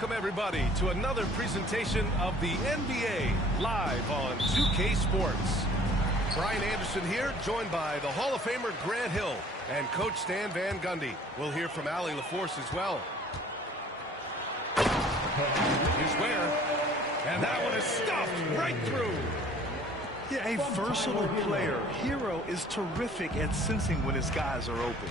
welcome everybody to another presentation of the NBA live on 2K Sports. Brian Anderson here, joined by the Hall of Famer Grant Hill and Coach Stan Van Gundy. We'll hear from Ali LaForce as well. Here's Ware, and that one is stuffed right through. Yeah, a versatile player. Hero is terrific at sensing when his guys are open.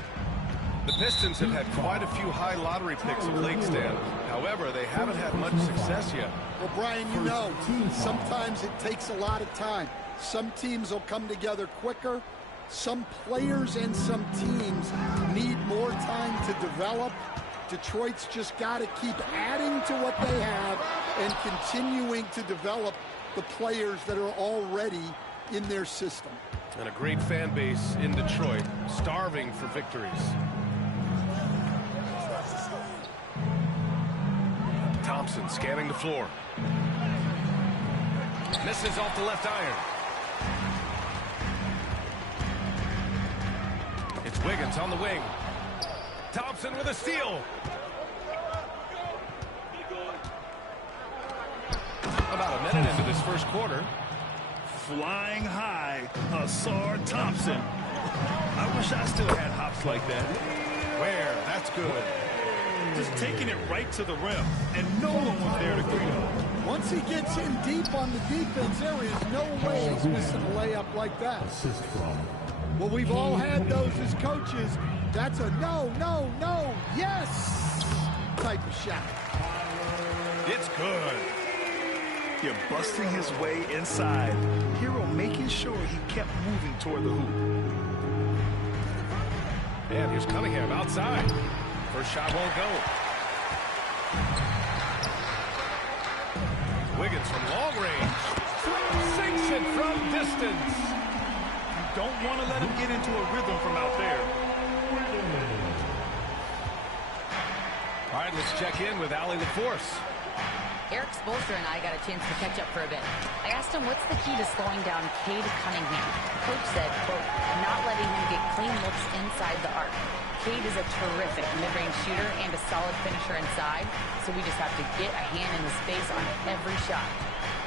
The Pistons have had quite a few high lottery picks of late, Stan. However, they haven't had much success yet. Well, Brian, you know, sometimes it takes a lot of time. Some teams will come together quicker. Some players and some teams need more time to develop. Detroit's just got to keep adding to what they have and continuing to develop the players that are already in their system. And a great fan base in Detroit, starving for victories. Thompson scanning the floor. Misses off the left iron. It's Wiggins on the wing. Thompson with a steal. About a minute into this first quarter. Flying high, Asar Thompson. I wish I still had hops like that. Where? That's good. Just taking it right to the rim, and no one was there to greet him. Once he gets in deep on the defense, there is no way he's missing a layup like that. Well, we've all had those as coaches. That's a no, no, no, yes type of shot. It's good. You're busting his way inside. Hero making sure he kept moving toward the hoop. And here's Cunningham outside. First shot won't go. Wiggins from long range. Sinks it from distance. You don't want to let him get into a rhythm from out there. All right, let's check in with Ali LaForce. Eric Spoelstra and I got a chance to catch up for a bit. I asked him what's the key to slowing down Cade Cunningham. Coach said, quote, not letting him get clean looks inside the arc. Cade is a terrific mid-range shooter and a solid finisher inside, so we just have to get a hand in his face on every shot.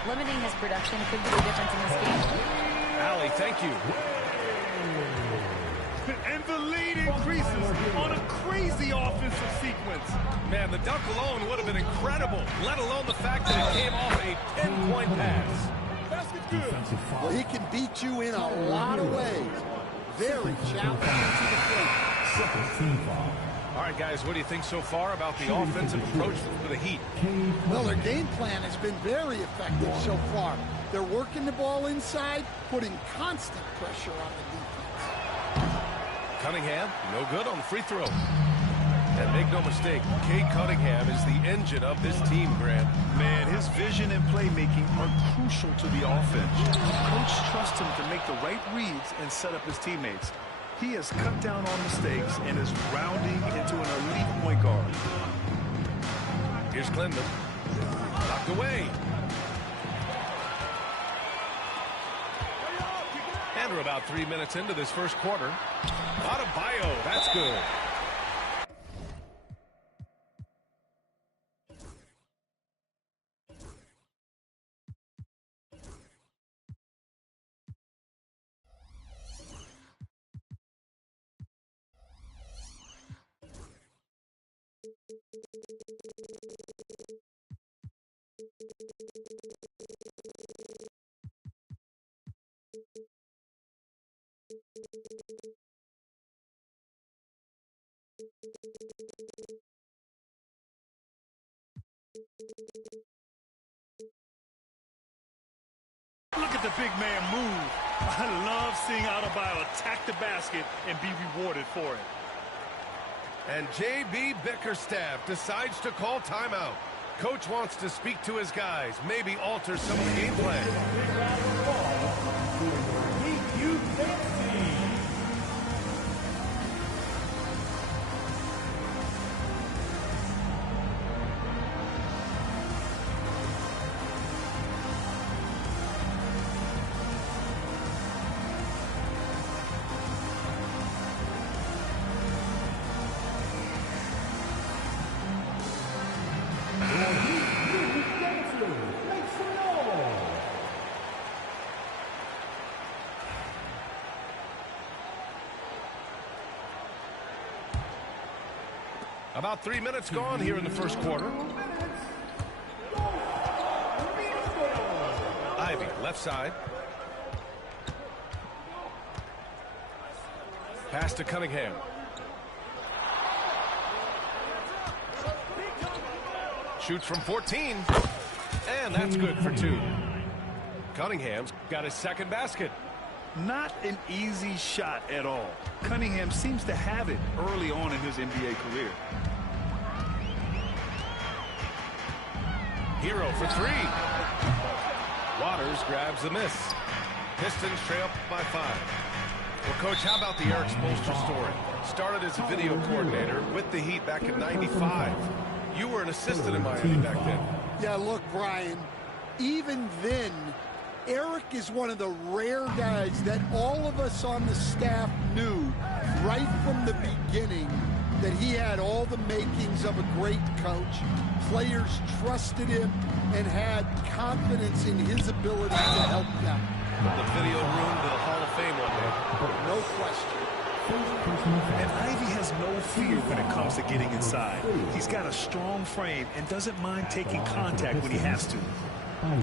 Limiting his production could be the difference in this game. Ali, thank you. And the lead increases on a crazy offensive sequence. Man, the dunk alone would have been incredible, let alone the fact that it came off a 10-point pass. Basket's good. Well, he can beat you in a lot of ways. Very challenging to the plate. All right, guys, what do you think so far about the offensive approach for the Heat? Well, their game plan has been very effective so far. They're working the ball inside, putting constant pressure on the defense. Cunningham, no good on the free throw. And make no mistake, Cade Cunningham is the engine of this team, Grant. Man, his vision and playmaking are crucial to the offense. Coach trusts him to make the right reads and set up his teammates. He has cut down on mistakes and is rounding into an elite point guard. Here's Clinton. Knocked away. And we're about 3 minutes into this first quarter. Adebayo, that's good. Look at the big man move. I love seeing Adebayo attack the basket and be rewarded for it. And J.B. Bickerstaff decides to call timeout. Coach wants to speak to his guys, maybe alter some of the game plan. About 3 minutes gone here in the first quarter. Ivy, left side. Pass to Cunningham. Shoots from 14. And that's good for 2. Cunningham's got his second basket. Not an easy shot at all. Cunningham seems to have it early on in his NBA career. Hero for 3. Waters grabs the miss. Pistons trail by 5. Well, Coach, how about the Eric Spoelstra story? Started as a video coordinator with the Heat back in '95. You were an assistant in Miami back then. Yeah, look, Brian, even then, Eric is one of the rare guys that all of us on the staff knew right from the beginning that he had all the makings of a great coach. Players trusted him and had confidence in his ability to help them. The video room to the Hall of Fame one day. No question. And Ivy has no fear when it comes to getting inside. He's got a strong frame and doesn't mind taking contact when he has to.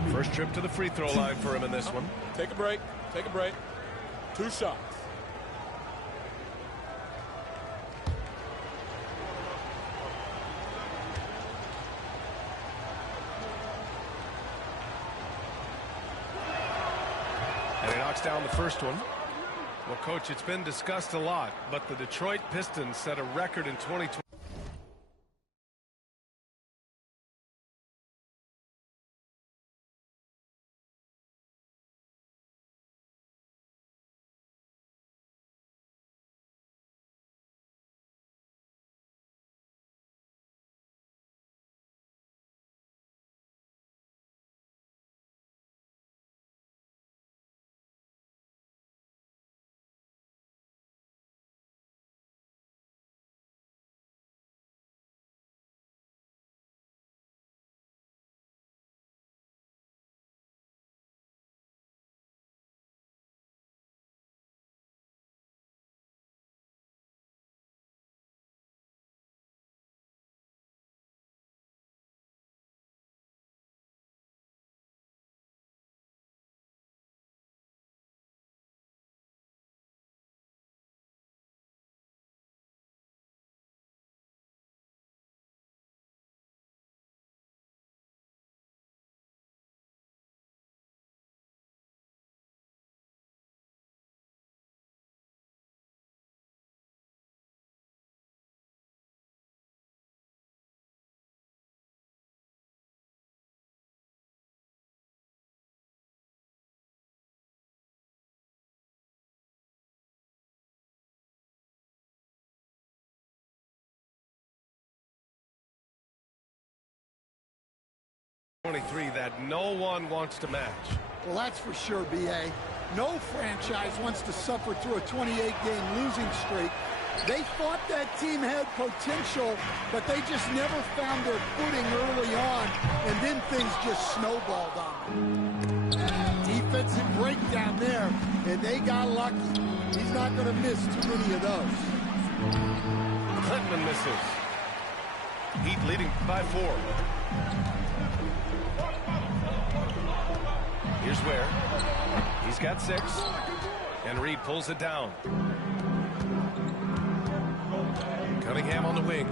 First trip to the free throw line for him in this one. Take a break. Take a break. 2 shots. And he knocks down the first one. Well, Coach, it's been discussed a lot, but the Detroit Pistons set a record in 2020. That no one wants to match. Well, that's for sure, B.A. No franchise wants to suffer through a 28-game losing streak. They thought that team had potential, but they just never found their footing early on, and then things just snowballed on them. Defensive breakdown there, and they got lucky. He's not going to miss too many of those. Clinton misses. Heat leading by 4. Here's where he's got 6, and Reed pulls it down. Cunningham on the wing.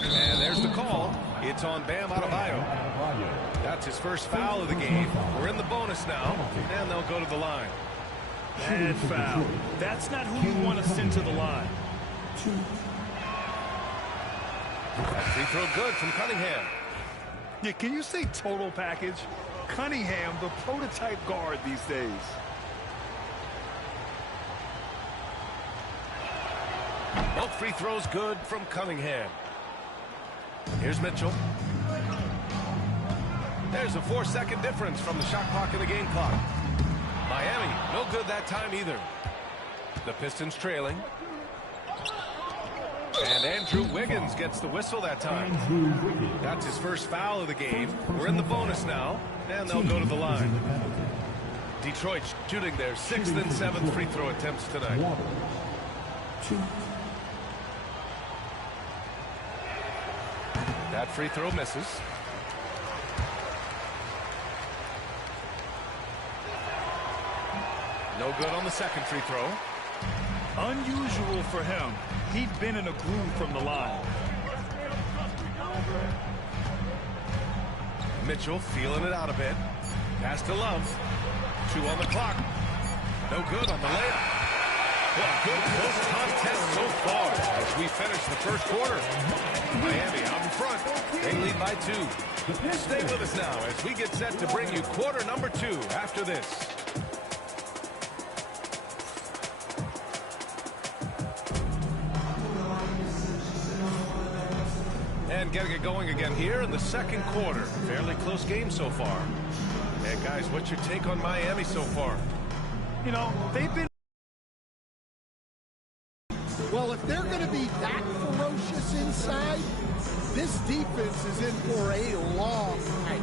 And there's the call. It's on Bam Adebayo. That's his first foul of the game. We're in the bonus now, and they'll go to the line. Bad foul. That's not who you want to send to the line. That free throw good from Cunningham. Yeah, can you say total package? Cunningham, the prototype guard these days. Both free throws good from Cunningham. Here's Mitchell. There's a 4-second difference from the shot clock and the game clock. Miami, no good that time either. The Pistons trailing. And Andrew Wiggins gets the whistle that time. That's his first foul of the game. We're in the bonus now, and they'll go to the line. Detroit shooting their 6th and 7th free throw attempts tonight. 1, 2. That free throw misses. No good on the second free throw. Unusual for him. He'd been in a groove from the line. Mitchell feeling it out a bit. Pass to Love. 2 on the clock. No good on the layup. Well, a good close contest so far as we finish the first quarter. Miami out in front. They lead by 2. Stay with us now as we get set to bring you quarter number 2 after this. And getting it going again here in the second quarter. Fairly close game so far. And guys, what's your take on Miami so far? You know, they've been... Well, if they're going to be that ferocious inside, this defense is in for a long night.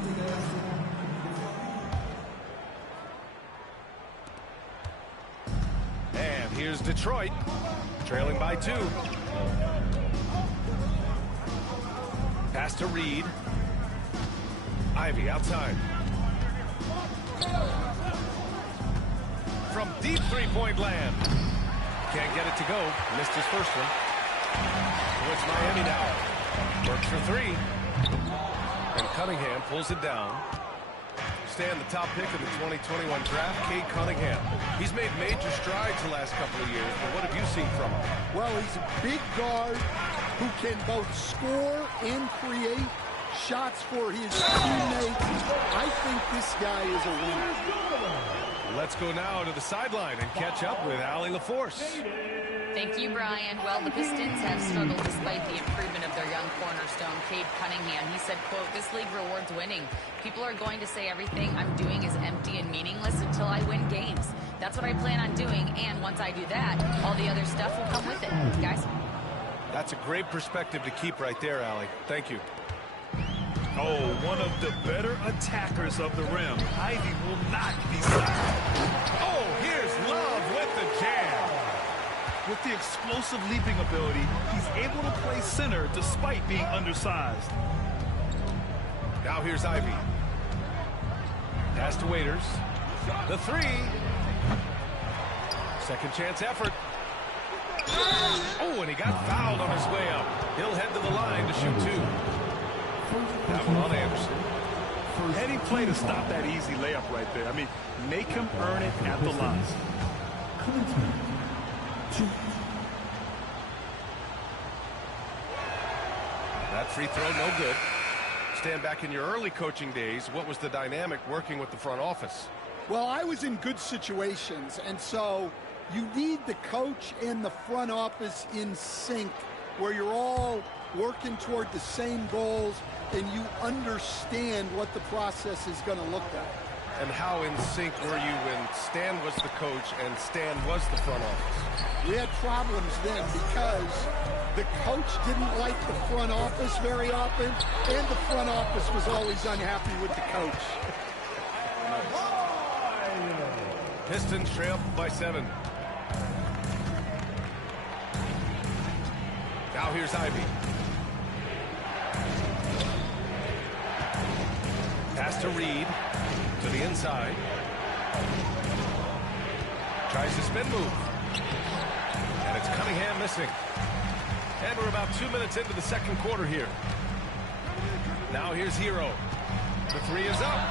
And here's Detroit, trailing by 2. Pass to Reed. Ivy outside. From deep three-point land. Can't get it to go. Missed his first one. So it's Miami now. Works for 3. And Cunningham pulls it down. Stan, the top pick in the 2021 draft, Cade Cunningham. He's made major strides the last couple of years, but what have you seen from him? Well, he's a big guard who can both score and create shots for his teammates. I think this guy is a winner. Let's go now to the sideline and catch up with Allie LaForce. Thank you, Brian. Well, the Pistons have struggled despite the improvement of their young cornerstone, Cade Cunningham. He said, quote, "This league rewards winning. People are going to say everything I'm doing is empty and meaningless until I win games. That's what I plan on doing, and once I do that, all the other stuff will come with it." Guys? That's a great perspective to keep right there, Allie. Thank you. Oh, one of the better attackers of the rim. Ivy will not be stopped. Oh, here's Love with the jam. With the explosive leaping ability, he's able to play center despite being undersized. Now here's Ivy. Pass to Waiters. The 3. Second chance effort. Oh, and he got fouled on his way up. He'll head to the line to shoot 2. That one on Anderson. Heady play to stop that easy layup right there. I mean, make him earn it at the line. That free throw, no good. Stand back in your early coaching days. What was the dynamic working with the front office? Well, I was in good situations, and so you need the coach and the front office in sync, where you're all working toward the same goals and you understand what the process is going to look like. And how in sync were you when Stan was the coach and Stan was the front office? We had problems then because the coach didn't like the front office very often, and the front office was always unhappy with the coach. Pistons trail by 7. Now here's Ivy. Pass to Reed. To the inside. Tries to spin move. And it's Cunningham missing. And we're about 2 minutes into the second quarter here. Now here's Hero. The 3 is up.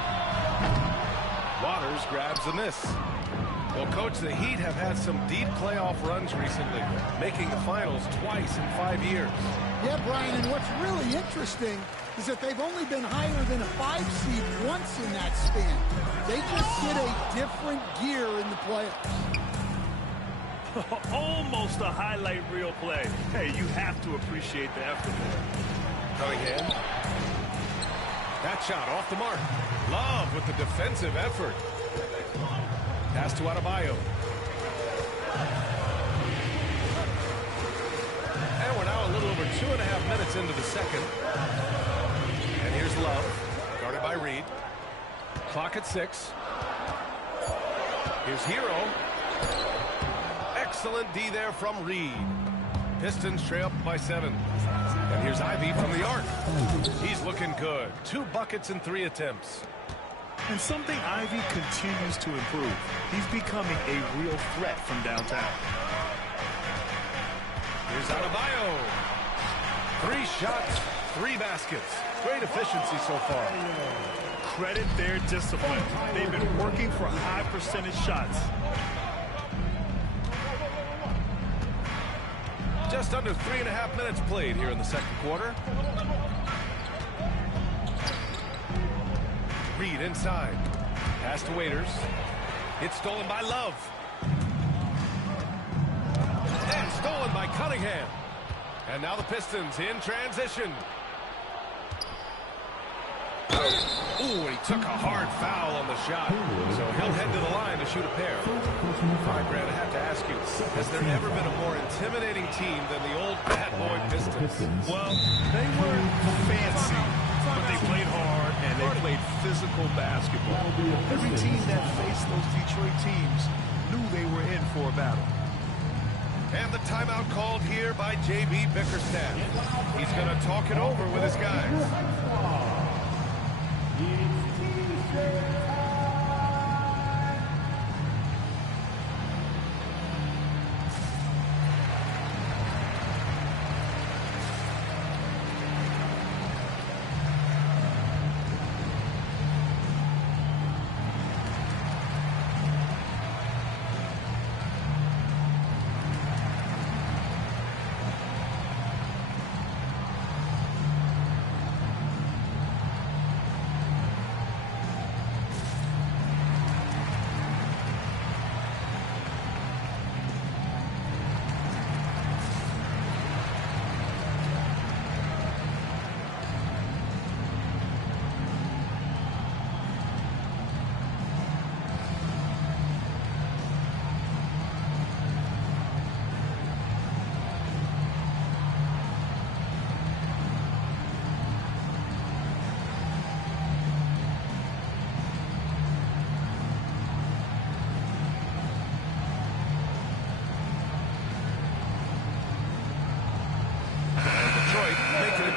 Waters grabs the miss. Well, Coach, the Heat have had some deep playoff runs recently, making the finals twice in 5 years. Yeah, Brian, and what's really interesting is that they've only been higher than a 5 seed once in that span. They just hit a different gear in the playoffs. Almost a highlight reel play. Hey, you have to appreciate the effort there. Cunningham. That shot off the mark. Love with the defensive effort. Pass to Adebayo. And we're now a little over 2.5 minutes into the second. And here's Love, guarded by Reed. Clock at 6. Here's Hero. Excellent D there from Reed. Pistons trail up by 7. And here's Ivy from the arc. He's looking good. 2 buckets in 3 attempts. And something Ivy continues to improve. He's becoming a real threat from downtown. Here's Adebayo. 3 shots, 3 baskets. Great efficiency so far. Credit their discipline. They've been working for high percentage shots. Just under 3.5 minutes played here in the second quarter. Reed inside. Pass to Waiters. It's stolen by Love. And stolen by Cunningham. And now the Pistons in transition. Ooh, he took a hard foul on the shot. So he'll head to the line to shoot a pair. All right, Grant, I have to ask you, has there ever been a more intimidating team than the old bad boy Pistons? Well, they weren't fancy, but they played hard and they played physical basketball. Every team that faced those Detroit teams knew they were in for a battle. And the timeout called here by J.B. Bickerstaff. He's going to talk it over with his guys.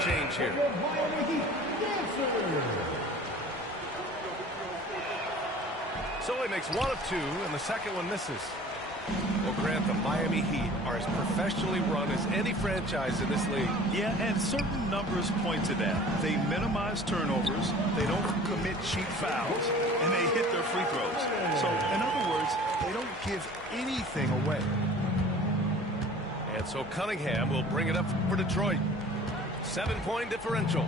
Change here. So he makes 1 of 2, and the second one misses. Well, Grant, the Miami Heat are as professionally run as any franchise in this league. Yeah, and certain numbers point to that. They minimize turnovers, they don't commit cheap fouls, and they hit their free throws. So, in other words, they don't give anything away. And so Cunningham will bring it up for Detroit. 7-point differential.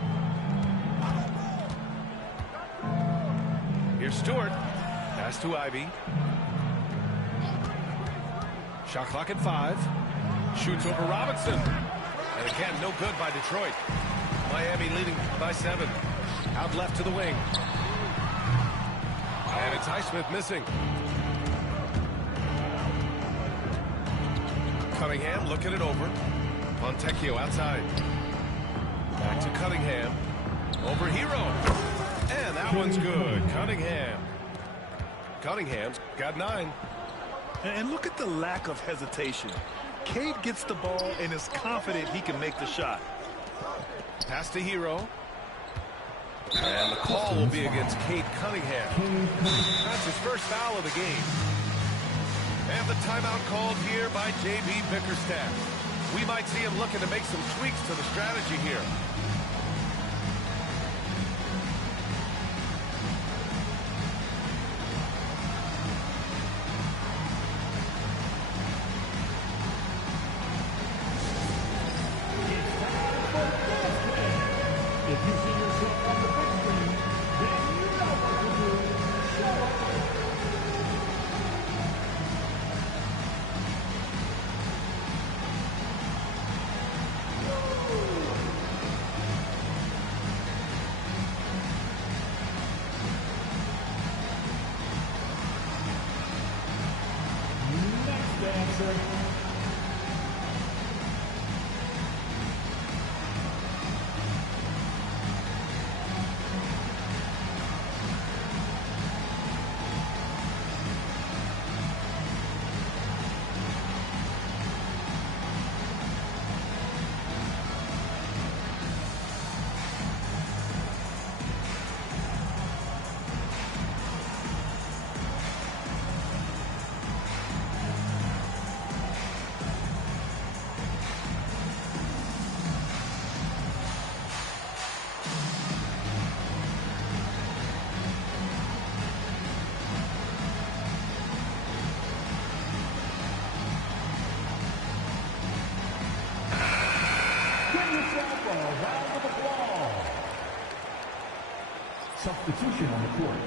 Here's Stewart. Pass to Ivy. Shot clock at 5. Shoots over Robinson. And again, no good by Detroit. Miami leading by 7. Out left to the wing. And it's Highsmith missing. Cunningham looking it over. Fontecchio outside. Back to Cunningham. Over Hero. And that one's good. Cunningham's got 9. And look at the lack of hesitation. Cade gets the ball and is confident he can make the shot. Pass to Hero. And the call will be against Cade Cunningham. That's his first foul of the game. And the timeout called here by J.B. Bickerstaff. We might see him looking to make some tweaks to the strategy here. Substitution on the court.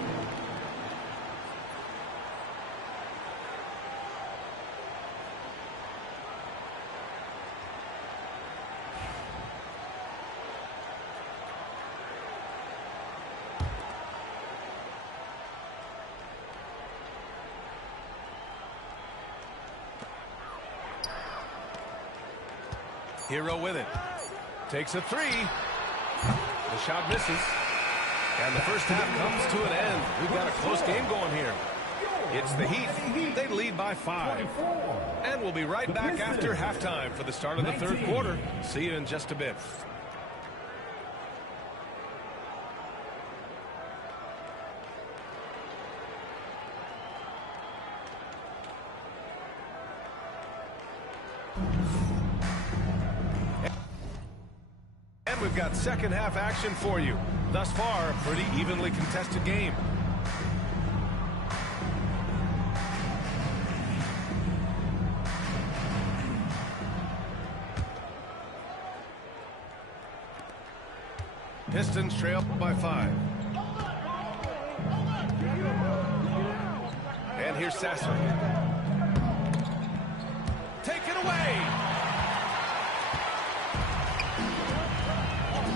Hero with it. Takes a three. The shot misses. And the first half comes to an end. We've got a close game going here. It's the Heat. They lead by 5. And we'll be right back after halftime for the start of the third quarter. See you in just a bit. And we've got second half action for you. Thus far, a pretty evenly contested game. Pistons trail by 5. And here's Sasser. Take it away.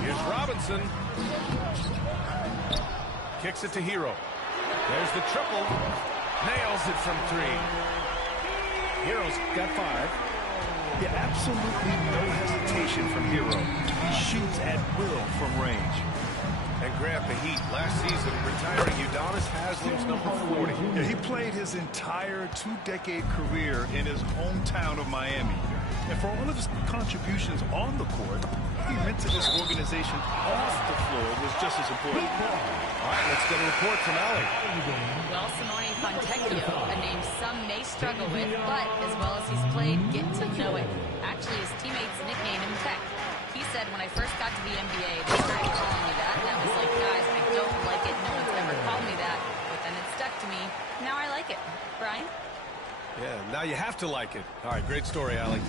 Here's Robinson. Kicks it to Hero. There's the triple. Nails it from 3. Hero's got 5. Yeah, absolutely no hesitation from Hero. He shoots at will from range. And Grant, the Heat last season retiring Udonis Haslam's number 40. Yeah, he played his entire 2-decade career in his hometown of Miami. And for all of his contributions on the court, he meant to this organization off the floor was just as important. All right, let's get a report from Allie. Well, Simone Fontecchio, a name some may struggle with, but as well as he's played, get to know it. Actually, his teammates nicknamed him Tech. He said, when I first got to the NBA, they started calling me that, and I was like, guys, I don't like it. No one's ever called me that. But then it stuck to me. Now I like it. Brian? Yeah, now you have to like it. All right, great story, Allie.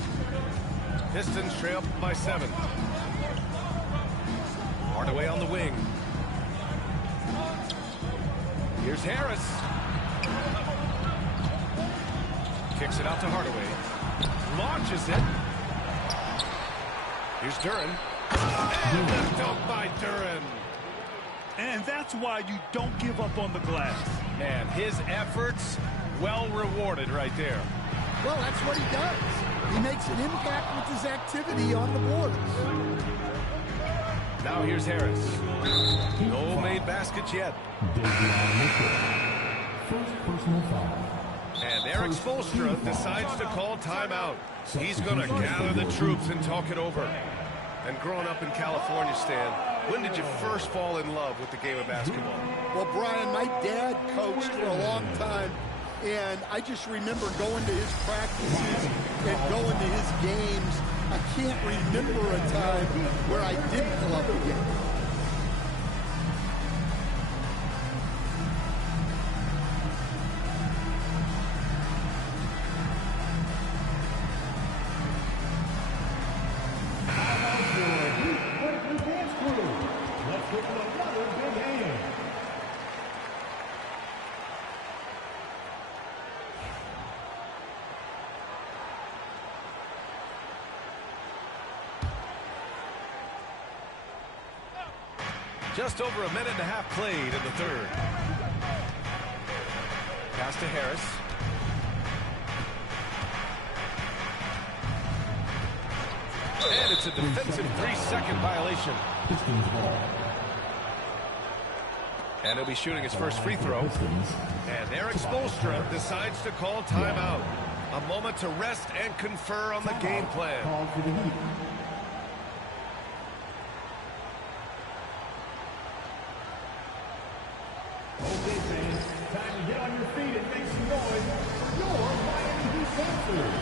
Pistons trail by 7. Hardaway on the wing. Here's Harris. Kicks it out to Hardaway. Launches it. Here's Duren. And the dunk by Duren. And that's why you don't give up on the glass. And his efforts well rewarded right there. Well, that's what he does. He makes an impact with his activity on the boards. Now here's Harris. No made baskets yet. First personal foul. And Eric Spoelstra decides to call timeout. He's going to gather the troops and talk it over. And growing up in California, Stan, when did you first fall in love with the game of basketball? Well, Brian, my dad coached for a long time, and I just remember going to his practices and going to his games. I can't remember a time where I didn't love the game. Just over a minute and a half played in the third. Pass to Harris. And it's a defensive 3-second violation. And he'll be shooting his first free throw. And Eric Spoelstra decides to call timeout. A moment to rest and confer on the game plan. Okay, fans, time to get on your feet and make some noise. Your Miami Heat Panthers.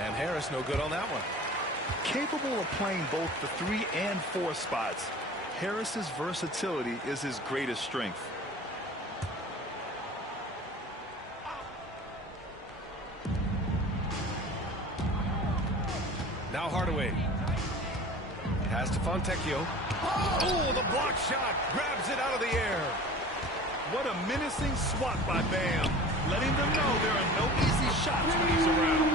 And Harris no good on that one. Capable of playing both the 3 and 4 spots, Harris's versatility is his greatest strength. Now Hardaway. Pass to Fontecchio. Oh, the block shot. Grabs it out of the air. What a menacing swat by Bam, letting them know there are no easy shots when he's around.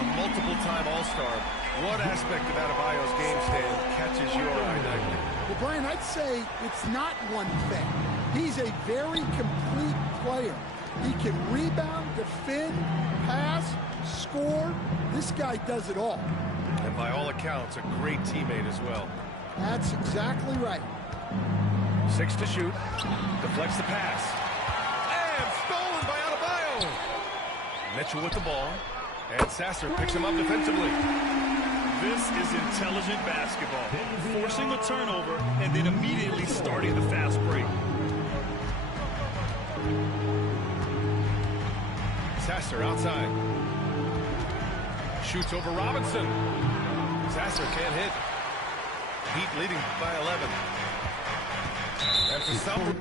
A multiple-time All-Star. What aspect of Adebayo's game, Stan, catches your eye nightly? Well, Brian, I'd say it's not one thing. He's a very complete player. He can rebound, defend, pass, score. This guy does it all. And by all accounts, a great teammate as well. That's exactly right. 6 to shoot. Deflects the pass. And stolen by Adebayo. Mitchell with the ball. And Sasser picks him up defensively. This is intelligent basketball. Forcing a turnover and then immediately starting the fast break. Sasser outside. Shoots over Robinson. Sasser can't hit. Heat leading by 11. And for some